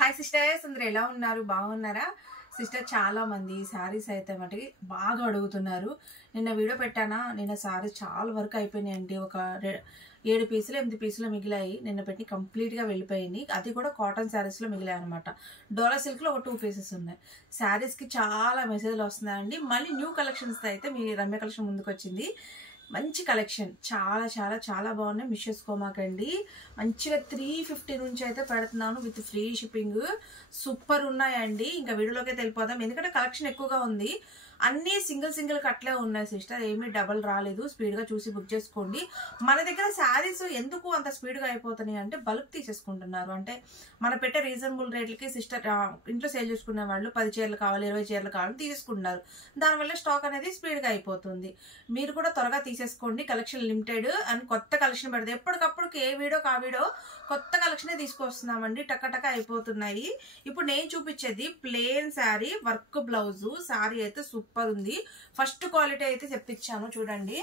Hi sisters, అందరూ ఎలా ఉన్నారు? బాగున్నారా? సిస్టర్ చాలా మంది శారీస్ అయితే మటుకి బాగా అడుగుతున్నారు. నిన్న వీడియో పెట్టానా, నిన్న శారీస్ చాలా వరకు అయిపోయినాయండి. ఒక 7 పీసులు 8 పీసులు మిగిలాయి. నిన్న పెట్టి కంప్లీట్గా వెళ్ళిపోయింది. అది కూడా కాటన్ శారీస్లో మిగిలాయి అనమాట. డోలా సిల్క్లో ఒక 2 పీసెస్ ఉన్నాయి. శారీస్కి చాలా మెసేజ్లు వస్తున్నాయండి. మళ్ళీ న్యూ కలెక్షన్స్ అయితే మీ రమ్య కలెక్షన్ ముందుకు వచ్చింది. మంచి కలెక్షన్, చాలా చాలా చాలా బాగున్నాయి. మిస్ చేసుకోమాకండి. మంచిగా 350 నుంచి అయితే పెడుతున్నాను విత్ ఫ్రీ షిప్పింగ్. సూపర్ ఉన్నాయండి. ఇంకా వీడియోలోకి వెళ్ళిపోదాం, ఎందుకంటే కలెక్షన్ ఎక్కువగా ఉంది. అన్ని సింగిల్ కట్లే ఉన్నాయి సిస్టర్, ఏమీ డబల్ రాలేదు. స్పీడ్గా చూసి బుక్ చేసుకోండి. మన దగ్గర శారీస్ ఎందుకు అంత స్పీడ్గా అయిపోతున్నాయి అంటే బల్క్ తీసేసుకుంటున్నారు. అంటే మన పెట్టే రీజనబుల్ రేట్లకి సిస్టర్ ఇంట్లో సేల్ చేసుకునే వాళ్ళు 10 చీరలు కావాలి, 20 చీరలు కావాలని తీసేసుకుంటున్నారు. దానివల్ల స్టాక్ అనేది స్పీడ్గా అయిపోతుంది. మీరు కూడా త్వరగా తీసేసుకోండి. కలెక్షన్ లిమిటెడ్ అండ్ కొత్త కలెక్షన్ పెడితే ఎప్పటికప్పుడు ఏ వీడియోకి ఆ వీడియో కొత్త కలెక్షనే తీసుకొస్తున్నామండి. టక్క అయిపోతున్నాయి. ఇప్పుడు నేను చూపించేది plain sari, work blouse sari అయితే సూపర్ ఉంది. ఫస్ట్ క్వాలిటీ అయితే తెప్పించాను చూడండి,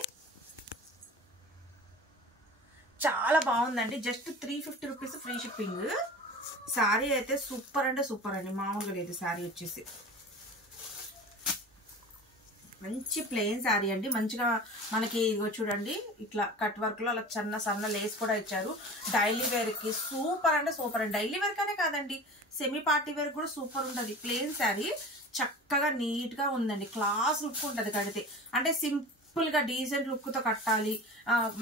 చాలా బాగుందండి. Just 350 rupees free shipping. Sari అయితే సూపర్ అంటే సూపర్ అండి, మామూలుగా లేదు. శారీ వచ్చేసి మంచి ప్లెయిన్ శారీ అండి. మంచిగా మనకి ఇదిగో చూడండి, ఇట్లా కట్ వర్క్ లో అలా సన్న లేస్ కూడా ఇచ్చారు. డైలీ వేర్ కి సూపర్ అంటే సూపర్ అండి. డైలీ వేర్ కానే కాదండి, సెమీ పార్టీ వేర్ కూడా సూపర్ ఉంటుంది. ప్లెయిన్ శారీ చక్కగా నీట్ గా ఉందండి. క్లాస్ లుక్ ఉంటుంది కడితే. అంటే సింపుల్ గా డీసెంట్ లుక్ తో కట్టాలి,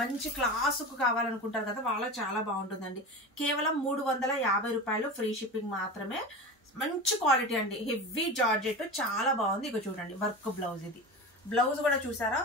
మంచి క్లాస్ లుక్ కావాలనుకుంటారు కదా, వాళ్ళకి చాలా బాగుంటుందండి. కేవలం 350 రూపాయలు ఫ్రీ షిప్పింగ్ మాత్రమే. మంచి క్వాలిటీ అండి, హెవీ జార్జెట్, చాలా బాగుంది. ఇక చూడండి వర్క్ బ్లౌజ్. ఇది బ్లౌజ్ కూడా చూసారా?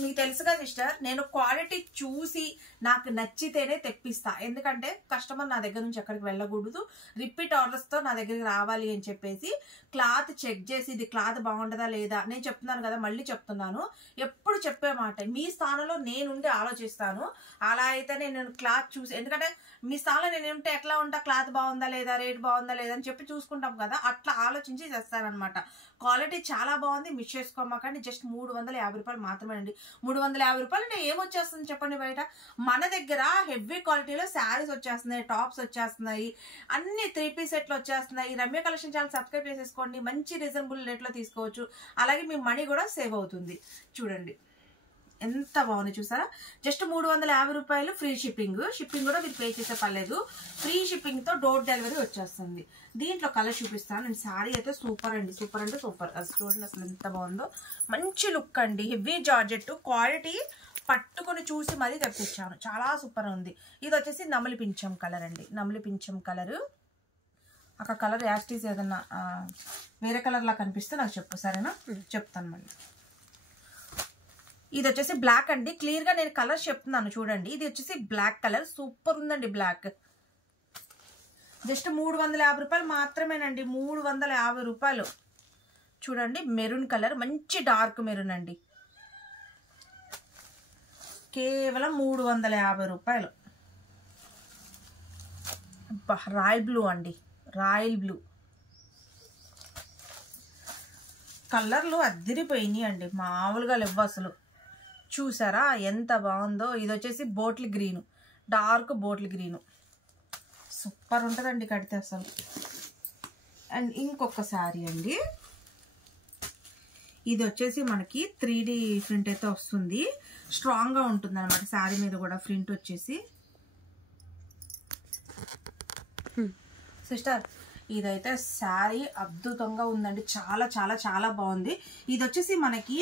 మీకు తెలుసుగా సిస్టర్, నేను క్వాలిటీ చూసి నాకు నచ్చితేనే తెప్పిస్తా. ఎందుకంటే కస్టమర్ నా దగ్గర నుంచి ఎక్కడికి వెళ్ళకూడదు, రిపీట్ ఆర్డర్స్ తో నా దగ్గరికి రావాలి అని చెప్పేసి క్లాత్ చెక్ చేసి ఇది క్లాత్ బాగుంటుందా లేదా. నేను చెప్తున్నాను కదా, మళ్ళీ చెప్తున్నాను, ఎప్పుడు చెప్పే మాట మీ స్థానంలో నేనుండి ఆలోచిస్తాను. అలా అయితే నేను క్లాత్ చూసి, ఎందుకంటే మీ స్థానంలో నేనుంటే ఎట్లా ఉంటా, క్లాత్ బాగుందా లేదా, రేట్ బాగుందా లేదా అని చెప్పి చూసుకుంటాం కదా, అట్లా ఆలోచించి చేస్తానమాట. క్వాలిటీ చాలా బాగుంది, మిస్ చేసుకోమాకండి. జస్ట్ 350 రూపాయలు మాత్రమే అండి. 350 రూపాయలు అంటే ఏమొచ్చేస్తుంది చెప్పండి బయట. మన దగ్గర హెవీ క్వాలిటీలో శారీస్ వచ్చేస్తున్నాయి, టాప్స్ వచ్చేస్తున్నాయి, అన్ని 3 పీస్ సెట్లు వచ్చేస్తున్నాయి. రమ్య కలెక్షన్ ఛానల్ సబ్స్క్రైబ్ చేసేసుకోండి. మంచి రీజనబుల్ రేట్లో తీసుకోవచ్చు. అలాగే మీ మనీ కూడా సేవ్ అవుతుంది. చూడండి ఎంత బాగుంది, చూసారా? జస్ట్ 350 రూపాయలు ఫ్రీ షిప్పింగ్. షిప్పింగ్ కూడా మీరు పే చేసే పర్లేదు. ఫ్రీ షిప్పింగ్ తో డోర్ డెలివరీ వచ్చేస్తుంది. దీంట్లో కలర్ చూపిస్తాను. నేను శారీ అయితే సూపర్ అండి, సూపర్ అంటే సూపర్. అసలు చూడండి అసలు ఎంత బాగుందో. మంచి లుక్ అండి, హెవీ జార్జెట్, క్వాలిటీ పట్టుకొని చూసి మరీ తెప్పించాను. చాలా సూపర్ ఉంది. ఇది వచ్చేసి నమలి పింఛం కలర్ అండి, నమలి పింఛం కలర్. ఒక కలర్ యాస్టీస్ ఏదన్నా వేరే కలర్ లా కనిపిస్తే నాకు చెప్పు, సరేనా? చెప్తాను మళ్ళీ. ఇది వచ్చేసి బ్లాక్ అండి. క్లియర్ గా నేను కలర్ చెప్తున్నాను చూడండి. ఇది వచ్చేసి బ్లాక్ కలర్, సూపర్ ఉందండి బ్లాక్. జస్ట్ 350 రూపాయలు మాత్రమేనండి, 350 రూపాయలు. చూడండి మెరూన్ కలర్, మంచి డార్క్ మెరూన్ అండి. కేవలం 350 రూపాయలు. రాయల్ బ్లూ అండి, రాయల్ బ్లూ. కలర్లు అద్దరిపోయినాయి అండి, మామూలుగా లేవు అసలు. చూసారా ఎంత బాగుందో? ఇది వచ్చేసి బోట్ల్ గ్రీన్, డార్క్ బోట్ల్ గ్రీన్, సూపర్ ఉంటుందండి కడితే అసలు. అండ్ ఇంకొక శారీ అండి, ఇది వచ్చేసి మనకి 3D ప్రింట్ అయితే వస్తుంది. స్ట్రాంగ్ గా ఉంటుంది అనమాట శారీ మీద కూడా ప్రింట్ వచ్చేసి. సిస్టర్ ఇదైతే శారీ అద్భుతంగా ఉందండి, చాలా చాలా చాలా బాగుంది. ఇది వచ్చేసి మనకి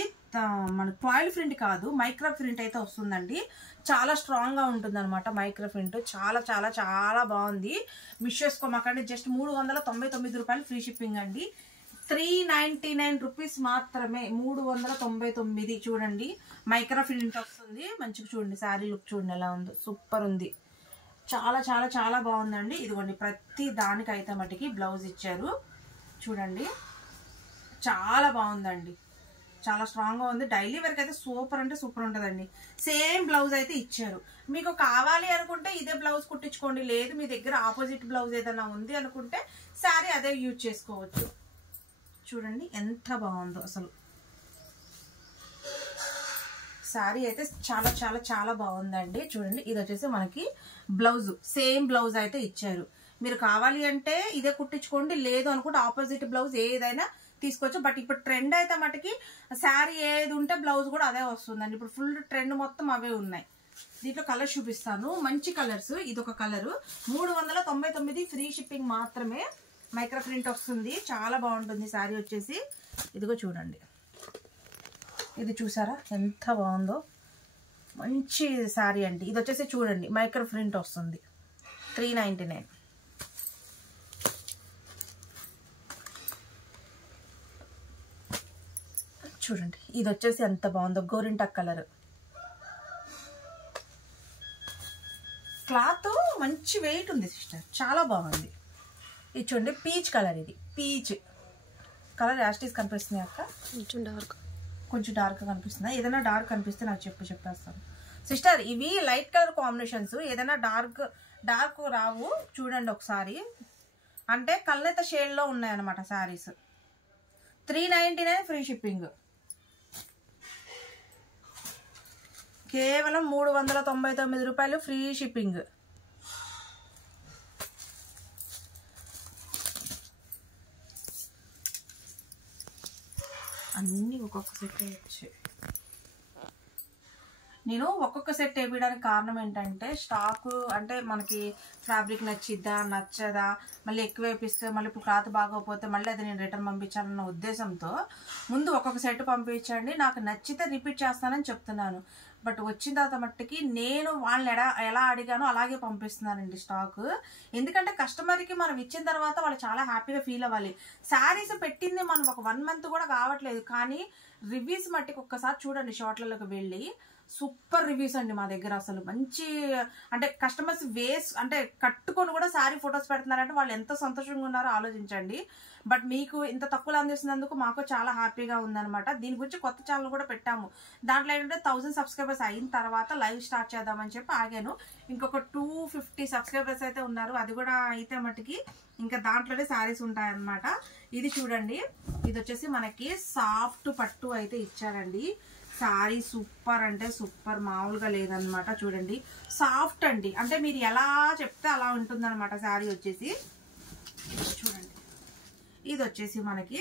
మన ఫాయిల్ ప్రింట్ కాదు, మైక్రో ప్రింట్ అయితే వస్తుందండి. చాలా స్ట్రాంగ్ గా ఉంటుంది అనమాట మైక్రో ప్రింట్. చాలా చాలా చాలా బాగుంది, మిస్ చేసుకోమాకండి. జస్ట్ 399 రూపాయలు ఫ్రీ షిప్పింగ్ అండి. 399 రూపీస్ మాత్రమే, 399. చూడండి మైక్రో ప్రింట్ వస్తుంది. మంచిగా చూడండి శారీ లుక్, చూడండి ఎలా ఉందో, సూపర్ ఉంది. చాలా చాలా చాలా బాగుందండి. ఇదిగోండి ప్రతి దానికైతే మటుకి బ్లౌజ్ ఇచ్చారు. చూడండి చాలా బాగుందండి, చాలా స్ట్రాంగ్ గా ఉంది. డైలీ వేర్ అయితే సూపర్ అంటే సూపర్ ఉంటుందండి. సేమ్ బ్లౌజ్ అయితే ఇచ్చారు. మీకు కావాలి అనుకుంటే ఇదే బ్లౌజ్ కుట్టించుకోండి, లేదు మీ దగ్గర ఆపోజిట్ బ్లౌజ్ ఏదైనా ఉంది అనుకుంటే శారీ అదే యూజ్ చేసుకోవచ్చు. చూడండి ఎంత బాగుందో అసలు. శారీ అయితే చాలా చాలా చాలా బాగుందండి. చూడండి ఇది వచ్చేసి మనకి బ్లౌజ్, సేమ్ బ్లౌజ్ అయితే ఇచ్చారు. మీరు కావాలి అంటే ఇదే కుట్టించుకోండి, లేదు అనుకుంటే ఆపోజిట్ బ్లౌజ్ ఏదైనా తీసుకోవచ్చు. బట్ ఇప్పుడు ట్రెండ్ అయితే మటుకి శారీ ఏది ఉంటే బ్లౌజ్ కూడా అదే వస్తుందండి. ఇప్పుడు ఫుల్ ట్రెండ్ మొత్తం అవే ఉన్నాయి. దీంట్లో కలర్స్ చూపిస్తాను, మంచి కలర్స్. ఇది ఒక కలరు 399 ఫ్రీ షిప్పింగ్ మాత్రమే. మైక్రో ప్రింట్ వస్తుంది, చాలా బాగుంటుంది శారీ వచ్చేసి. ఇదిగో చూడండి, ఇది చూసారా ఎంత బాగుందో, మంచి శారీ అండి. ఇది వచ్చేసి చూడండి మైక్రో ప్రింట్ వస్తుంది, 399. చూడండి ఇది వచ్చేసి ఎంత బాగుందో, గోరింటాక్ కలర్. క్లాత్ మంచి వెయిట్ ఉంది సిస్టర్, చాలా బాగుంది. ఇది చూడండి పీచ్ కలర్, ఇది పీచ్ కలర్ యాస్టీస్ కనిపిస్తుంది అక్క. కొంచెం డార్క్ కనిపిస్తుంది. ఏదైనా డార్క్ కనిపిస్తే నాకు చెప్పేస్తాను సిస్టర్. ఇవి లైట్ కలర్ కాంబినేషన్స్, ఏదైనా డార్క్ రావు. చూడండి ఒకసారి, అంటే కల్నేత షేడ్లో ఉన్నాయన్నమాట శారీస్. 399 ఫ్రీ షిప్పింగ్, కేవలం 399 రూపాయలు ఫ్రీ షిప్పింగ్. అన్నీ ఒక్కొక్క సెట్ వేయచ్చు. నేను ఒక్కొక్క సెట్ వేయడానికి కారణం ఏంటంటే స్టాక్ అంటే మనకి ఫ్యాబ్రిక్ నచ్చిద్దా నచ్చదా, మళ్ళీ ఎక్కువ వేపిస్తే మళ్ళీ ఇప్పుడు క్లాత్ బాగోకపోతే మళ్ళీ అది నేను రిటర్న్ పంపించాలన్న ఉద్దేశంతో ముందు ఒక్కొక్క సెట్ పంపించండి, నాకు నచ్చితే రిపీట్ చేస్తానని చెప్తున్నాను. బట్ వచ్చిన తర్వాత మట్టికి నేను వాళ్ళని ఎలా అడిగానో అలాగే పంపిస్తున్నానండి స్టాక్. ఎందుకంటే కస్టమర్కి మనం ఇచ్చిన తర్వాత వాళ్ళు చాలా హ్యాపీగా ఫీల్ అవ్వాలి. శారీస్ పెట్టింది మనం ఒక 1 మంత్ కూడా కావట్లేదు, కానీ రివ్యూస్ మట్టికి ఒక్కసారి చూడండి షార్ట్లలోకి వెళ్ళి. సూపర్ రివ్యూస్ అండి మా దగ్గర. అసలు మంచి అంటే కస్టమర్స్ అంటే కట్టుకొని కూడా శారీ ఫొటోస్ పెడుతున్నారంటే వాళ్ళు ఎంత సంతోషంగా ఉన్నారో ఆలోచించండి. బట్ మీకు ఇంత తక్కువలో అందిస్తున్నందుకు మాకు చాలా హ్యాపీగా ఉందన్నమాట. దీని గురించి కొత్త ఛానల్ కూడా పెట్టాము. దాంట్లో ఏంటంటే 1000 సబ్స్క్రైబర్స్ అయిన తర్వాత లైవ్ స్టార్ట్ చేద్దామని చెప్పి ఆగాను. ఇంకొక 250 సబ్స్క్రైబర్స్ అయితే ఉన్నారు, అది కూడా అయితే మటుకి ఇంకా దాంట్లోనే శారీస్ ఉంటాయన్నమాట. ఇది చూడండి, ఇది వచ్చేసి మనకి సాఫ్ట్ పట్టు అయితే ఇచ్చారండి. శారీ సూపర్ అంటే సూపర్, మామూలుగా లేదనమాట. చూడండి సాఫ్ట్ అండి, అంటే మీరు ఎలా చెప్తే అలా ఉంటుందన్నమాట శారీ వచ్చేసి. చూడండి ఇది వచ్చేసి మనకి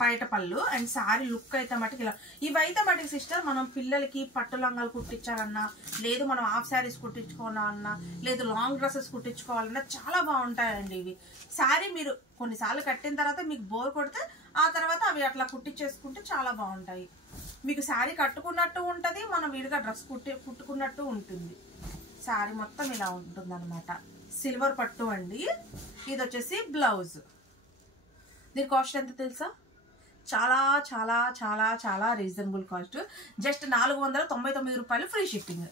పైట పళ్ళు అండ్ శారీ లుక్ అయితే మటుకు ఇలా. ఇవైతే మటుకు సిస్టర్ మనం పిల్లలకి పట్టు లంగాలు కుట్టించాలన్నా, లేదు మనం హాఫ్ శారీస్ కుట్టించుకోవాలన్నా, లేదు లాంగ్ డ్రెస్సెస్ కుట్టించుకోవాలన్నా చాలా బాగుంటాయండి ఇవి. శారీ మీరు కొన్నిసార్లు కట్టిన తర్వాత మీకు బోర్ కొడితే ఆ తర్వాత అవి అట్లా కుట్టించేసుకుంటే చాలా బాగుంటాయి. మీకు శారీ కట్టుకున్నట్టు ఉంటుంది, మనం విడిగా డ్రెస్ కుట్టుకున్నట్టు ఉంటుంది. శారీ మొత్తం ఇలా ఉంటుంది అనమాట. సిల్వర్ పట్టు అండి. ఇది వచ్చేసి బ్లౌజ్. దీని కాస్ట్ ఎంత తెలుసా? చాలా చాలా చాలా చాలా రీజనబుల్ కాస్ట్. జస్ట్ 499 రూపాయలు ఫ్రీ షిప్పింగ్.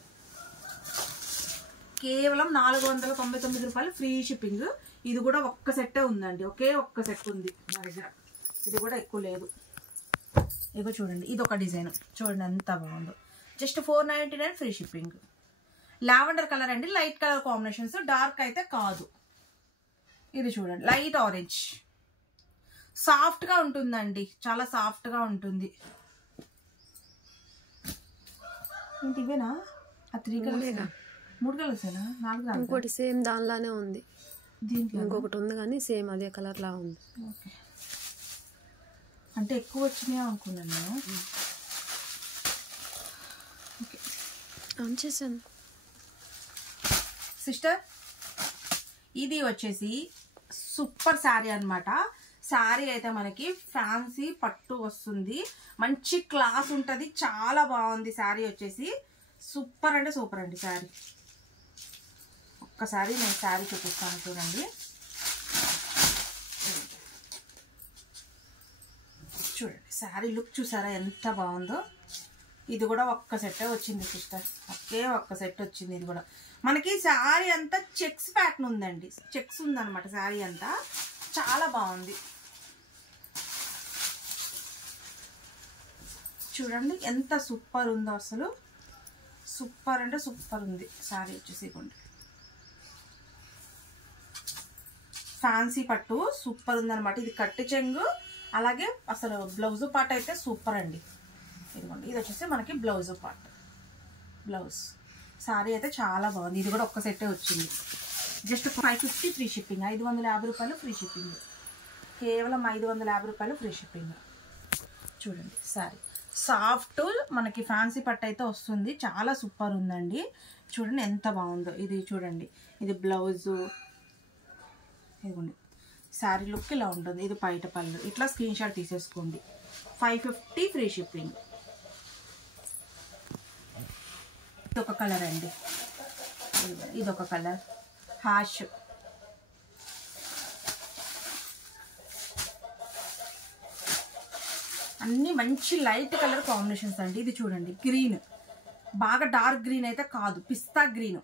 కేవలం 499 రూపాయలు ఫ్రీ షిప్పింగ్. ఇది కూడా ఒక్క సెట్టే ఉందండి, ఒకే ఒక్క సెట్ ఉంది నా దగ్గర. ఇది కూడా ఎక్కువ లేదు. ఇగో చూడండి, ఇది ఒక డిజైన్ చూడండి ఎంత బాగుందో. Just 499 free shipping. Lavender colour అండి, లైట్ కలర్ కాంబినేషన్స్, డార్క్ అయితే కాదు. ఇది చూడండి లైట్ ఆరెంజ్, సాఫ్ట్ గా ఉంటుందండి, చాలా సాఫ్ట్ గా ఉంటుంది. ఏంటి ఇవేనా? ఆ 3 కలర్స్, 3 కలర్సేనా? 4 కలర్స్. ఇంకోటి సేమ్ దానిలానే ఉంది, దీంట్లో ఇంకొకటి ఉంది కానీ సేమ్ అదే కలర్ లా ఉంది. ఓకే, అంటే ఎక్కువ వచ్చినాయి అనుకున్నాను నేను. ఓకే ఆన్ చేశాను సిస్టర్. ఇది వచ్చేసి సూపర్ శారీ అనమాట. శారీ అయితే మనకి ఫ్యాన్సీ పట్టు వస్తుంది, మంచి క్లాస్ ఉంటుంది, చాలా బాగుంది శారీ వచ్చేసి. సూపర్ అంటే సూపర్ అండి శారీ. ఒక్కసారి నేను శారీ చూపిస్తాను చూడండి. చూడండి శారీ లుక్ చూసారా ఎంత బాగుందో. ఇది కూడా ఒక్క సెట్టే వచ్చింది సిస్టర్, ఒకే ఒక్క సెట్ వచ్చింది. ఇది కూడా మనకి శారీ అంతా చెక్స్ ప్యాటర్న్ ఉందండి, చెక్స్ ఉందన్నమాట శారీ అంతా, చాలా బాగుంది. చూడండి ఎంత సూపర్ ఉందో, అసలు సూపర్ అంటే సూపర్ ఉంది శారీ వచ్చేసి. ఫ్యాన్సీ పట్టు సూపర్ ఉందన్నమాట. ఇది కట్టి చెంగు, అలాగే అసలు బ్లౌజ్ పార్ట్ అయితే సూపర్ అండి. ఇదిగోండి, ఇది వచ్చేసి మనకి బ్లౌజ్ పార్ట్. బ్లౌజ్ శారీ అయితే చాలా బాగుంది. ఇది కూడా ఒక్క సెట్టే వచ్చింది. Just 550 free shipping. 550 రూపాయలు ఫ్రీ షిప్పింగ్. కేవలం 550 రూపాయలు ఫ్రీ షిప్పింగ్. చూడండి సారీ సాఫ్ట్ మనకి ఫ్యాన్సీ పట్టు అయితే వస్తుంది. చాలా సూపర్ ఉందండి. చూడండి ఎంత బాగుందో. ఇది చూడండి, ఇది బ్లౌజు, ఇదిగోండి శారీ లుక్ ఇలా ఉంటుంది. ఇది పైట పళ్ళు. ఇట్లా స్క్రీన్ షాట్ తీసేసుకోండి. 550 ఫ్రీ షిప్పింగ్. ఇదొక కలర్ అండి, ఇదొక కలర్ హాష్. అన్నీ మంచి లైట్ కలర్ కాంబినేషన్స్ అండి. ఇది చూడండి గ్రీన్, బాగా డార్క్ గ్రీన్ అయితే కాదు, పిస్తా గ్రీన్.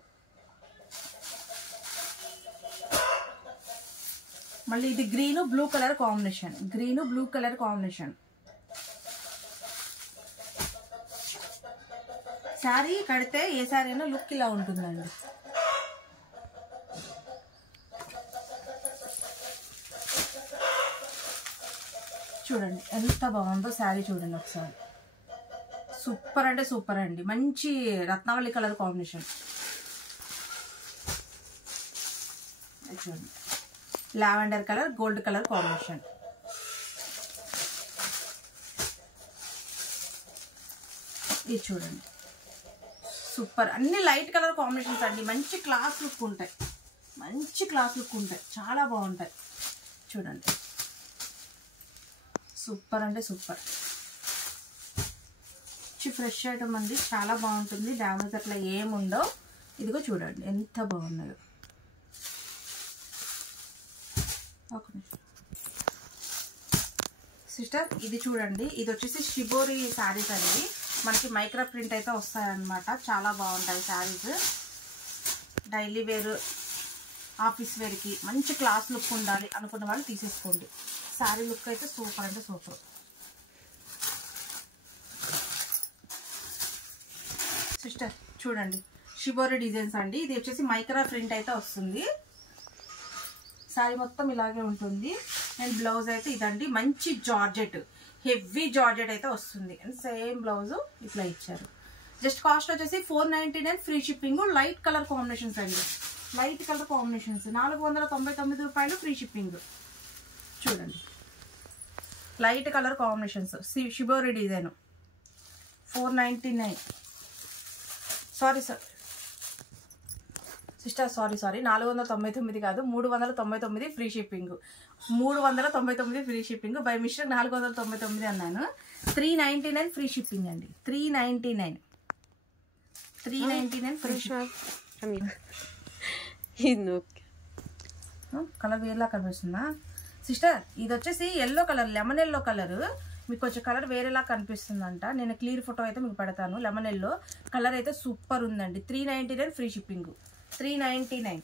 మళ్ళీ ఇది green blue colour combination, green blue colour combination. Sari కడితే ఏ శారీ అయినా లుక్ ఇలా ఉంటుందండి. చూడండి ఎంత బాగుందో శారీ. చూడండి ఒకసారి, సూపర్ అంటే సూపర్ అండి. మంచి రత్నావళి కలర్ కాంబినేషన్. చూడండి lavender colour gold colour combination. ఇది చూడండి సూపర్. అన్ని లైట్ కలర్ కాంబినేషన్స్ అండి. మంచి క్లాస్ లుక్ ఉంటాయి, మంచి క్లాస్ లుక్ ఉంటాయి, చాలా బాగుంటాయి. చూడండి సూపర్ అంటే సూపర్. ఫ్రెష్ ఐటమ్ అండి, చాలా బాగుంటుంది. డ్యామేజ్ అట్లా ఏముండవు. ఇదిగో చూడండి ఎంత బాగున్నాయో. సిస్టర్ ఇది చూడండి, ఇది వచ్చేసి షిబోరి శారీస్ అండి. మనకి మైక్రో ప్రింట్ అయితే వస్తాయన్నమాట. చాలా బాగుంటాయి శారీస్. డైలీ వేర్, ఆఫీస్ వేర్కి మంచి క్లాస్ లుక్ ఉండాలి అనుకున్న వాళ్ళు తీసేసుకోండి. శారీ లుక్ అయితే సూపర్ అంటే సూపర్. సిస్టర్ చూడండి షిబోరి డిజైన్స్ అండి. ఇది వచ్చేసి మైక్రో ప్రింట్ అయితే వస్తుంది. శారీ మొత్తం ఇలాగే ఉంటుంది. అండ్ బ్లౌజ్ అయితే ఇదండి, మంచి జార్జెట్, హెవీ జార్జెట్ అయితే వస్తుంది. అండ్ సేమ్ బ్లౌజ్ ఇట్లా ఇచ్చారు. జస్ట్ కాస్ట్ వచ్చేసి 499 free shipping. Light colour combinations అండి, లైట్ కలర్ కాంబినేషన్స్. 499 రూపాయలు ఫ్రీ షిప్పింగ్. చూడండి light colour combinations. Shibori design 499. Sorry sir sister, sorry 499 కాదు, 399 free shipping. 399 free shipping. By mistake 499 అన్నాను. 399 ఫ్రీ షిప్పింగ్ అండి. 399 free shipping. Colour వేరేలా కనిపిస్తుందా sister? ఇది వచ్చేసి yellow colour, lemon yellow colour. మీకు కొంచెం కలర్ వేరేలా కనిపిస్తుందంట. నేను క్లియర్ ఫోటో అయితే మీకు పెడతాను. లెమన్ ఎల్లో కలర్ అయితే సూపర్ ఉందండి. 399 ఫ్రీ షిప్పింగ్. 399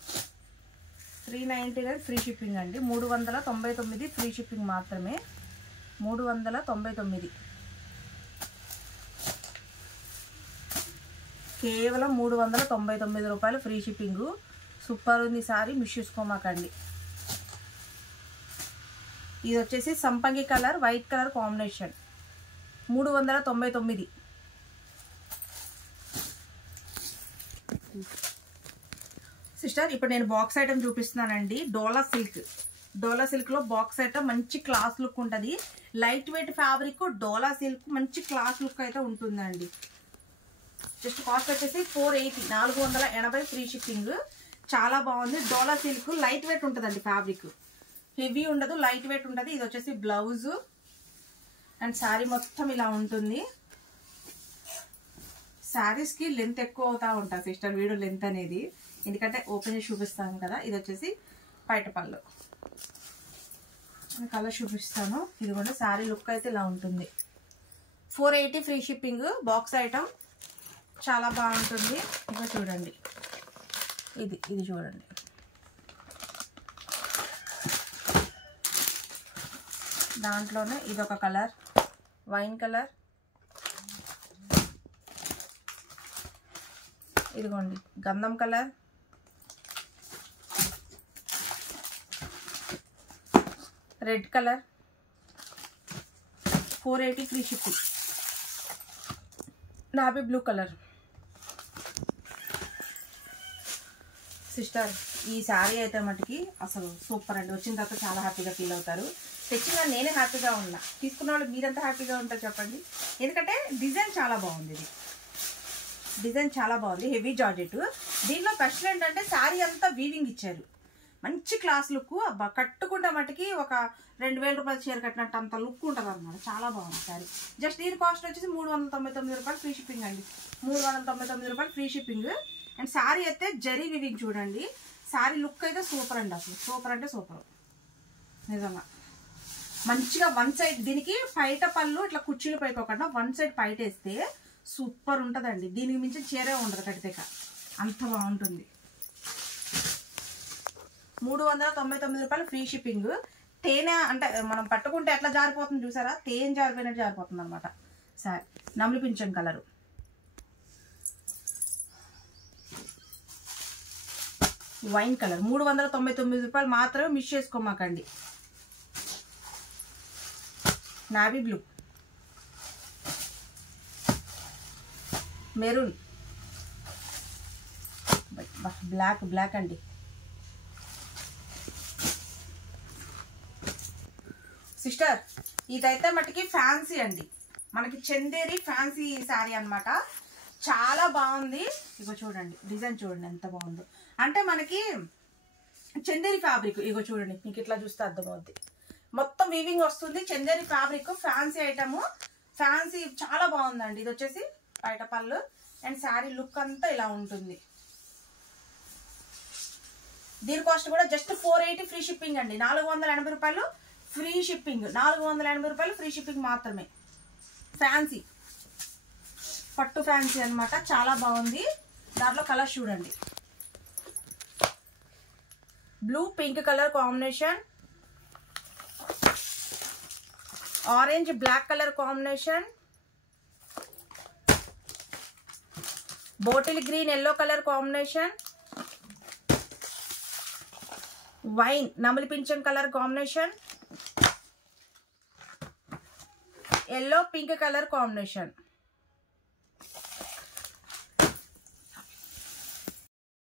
ఫ్రీ షిప్పింగ్ అండి. 399 ఫ్రీ షిప్పింగ్ మాత్రమే. 399 కేవలం 399 రూపాయలు ఫ్రీ షిప్పింగ్. సూపర్ ఉంది సారీ, మిస్ చేసుకోమాకండి. ఇది వచ్చేసి సంపంగి colour white colour combination. 399. Sister ఇప్పుడు నేను బాక్స్ ఐటమ్ చూపిస్తున్నానండి. డోలా సిల్క్ లో బాక్స్ ఐటమ్ మంచి క్లాస్ లుక్ ఉంటుంది. లైట్ వెయిట్ ఫ్యాబ్రిక్, డోలా సిల్క్ మంచి క్లాస్ లుక్ అయితే ఉంటుందండి. జస్ట్ కాస్ట్ వచ్చేసి 480, 480 ఫ్రీ షిప్పింగ్. చాలా బాగుంది. డోలా సిల్క్ లైట్ వెయిట్ ఉంటుందండి. ఫ్యాబ్రిక్ హెవీ ఉండదు, లైట్ వెయిట్ ఉంటుంది. ఇది వచ్చేసి బ్లౌజ్ అండ్ శారీ మొత్తం ఇలా ఉంటుంది. శారీస్కి లెంత్ ఎక్కువ అవుతా ఉంటుంది సిస్టర్, వీడియో లెంత్ అనేది, ఎందుకంటే ఓపెన్ చేసి చూపిస్తాను కదా. ఇది వచ్చేసి పైట పళ్ళు. కలర్ చూపిస్తాను. ఇది కూడా శారీ లుక్ అయితే ఇలా ఉంటుంది. 480 ఫ్రీ షిప్పింగ్. బాక్స్ ఐటమ్ చాలా బాగుంటుంది. ఇంకా చూడండి, ఇది చూడండి. దాంట్లోనే ఇదొక కలర్, వైన్ కలర్. ఇదిగోండి గంధం colour, red colour. 480 free shipping. నాబీ blue colour. Sister ఈ శారీ అయితే మటుకి అసలు సూపర్ అండి. వచ్చిన తర్వాత చాలా హ్యాపీగా ఫీల్ అవుతారు. తెచ్చిన నేనే హ్యాపీగా ఉన్నా, తీసుకున్న వాళ్ళు మీరంతా హ్యాపీగా ఉంటారు చెప్పండి. ఎందుకంటే డిజైన్ చాలా బాగుంది. ఇది డిజైన్ చాలా బాగుంది, హెవీ జార్జెట్. దీంట్లో స్పెషల్ ఏంటంటే శారీ అంతా వీవింగ్ ఇచ్చారు, మంచి క్లాస్ లుక్. అబ్బా కట్టుకుంటే మటుకి ఒక 2000 రూపాయలు చీర కట్టినట్టు అంత లుక్ ఉంటుంది అన్నమాట. చాలా బాగుంది శారీ. జస్ట్ దీని కాస్ట్ వచ్చేసి 399 రూపాయలు ఫ్రీ షిప్పింగ్ అండి. 399 రూపాయలు ఫ్రీ షిప్పింగ్. అండ్ శారీ అయితే జరీ వివింగ్ చూడండి. శారీ లుక్ అయితే సూపర్ అండి, అసలు సూపర్ అంటే సూపర్ నిజంగా. మంచిగా వన్ సైడ్ దీనికి పైట పళ్ళు ఇట్లా కుర్చీలు పైకోకుండా వన్ సైడ్ పైట వేస్తే సూపర్ ఉంటుందండి. దీనికి మించి చీరే ఉండదు కడితే, అంత బాగుంటుంది. 399 రూపాయలు ఫ్రీ షిప్పింగ్. తేనె అంటే మనం పట్టుకుంటే ఎట్లా జారిపోతుంది చూసారా, తేనె జారిపోయినట్టు జారిపోతుంది అనమాట. సరే, నమ్లి పింఛం కలరు, వైన్ కలర్. 399 రూపాయలు మాత్రమే, మిస్ చేసుకోమాకండి. నావీ బ్లూ, మెరూన్, బ్లాక్ అండి. సిస్టర్ ఇదైతే మటుకి ఫ్యాన్సీ అండి, మనకి చందేరి ఫ్యాన్సీ శారీ అనమాట. చాలా బాగుంది. ఇగో చూడండి డిజైన్, చూడండి ఎంత బాగుందో. అంటే మనకి చందేరి ఫ్యాబ్రిక్, ఇగో చూడండి, మీకు ఇట్లా చూస్తే అర్థమవుద్ది. మొత్తం వీవింగ్ వస్తుంది, Chanderi fabric, fancy item. Fancy చాలా బాగుందండి. ఇది వచ్చేసి బయట పళ్ళు అండ్ శారీ లుక్ అంతా ఇలా ఉంటుంది. దీని కాస్ట్ కూడా జస్ట్ 480 ఫ్రీ షిప్పింగ్ అండి. 480 రూపాయలు ఫ్రీ షిప్పింగ్, 480 రూపాయలు ఫ్రీ షిప్పింగ్ మాత్రమే. ఫ్యాన్సీ పట్టు ఫ్యాన్సీ అనమాట, చాలా బాగుంది. దాంట్లో కలర్ చూడండి, blue pink colour combination, orange black colour combination, bottle green yellow colour combination, wine నమలి పింఛం colour combination, yellow pink colour combination.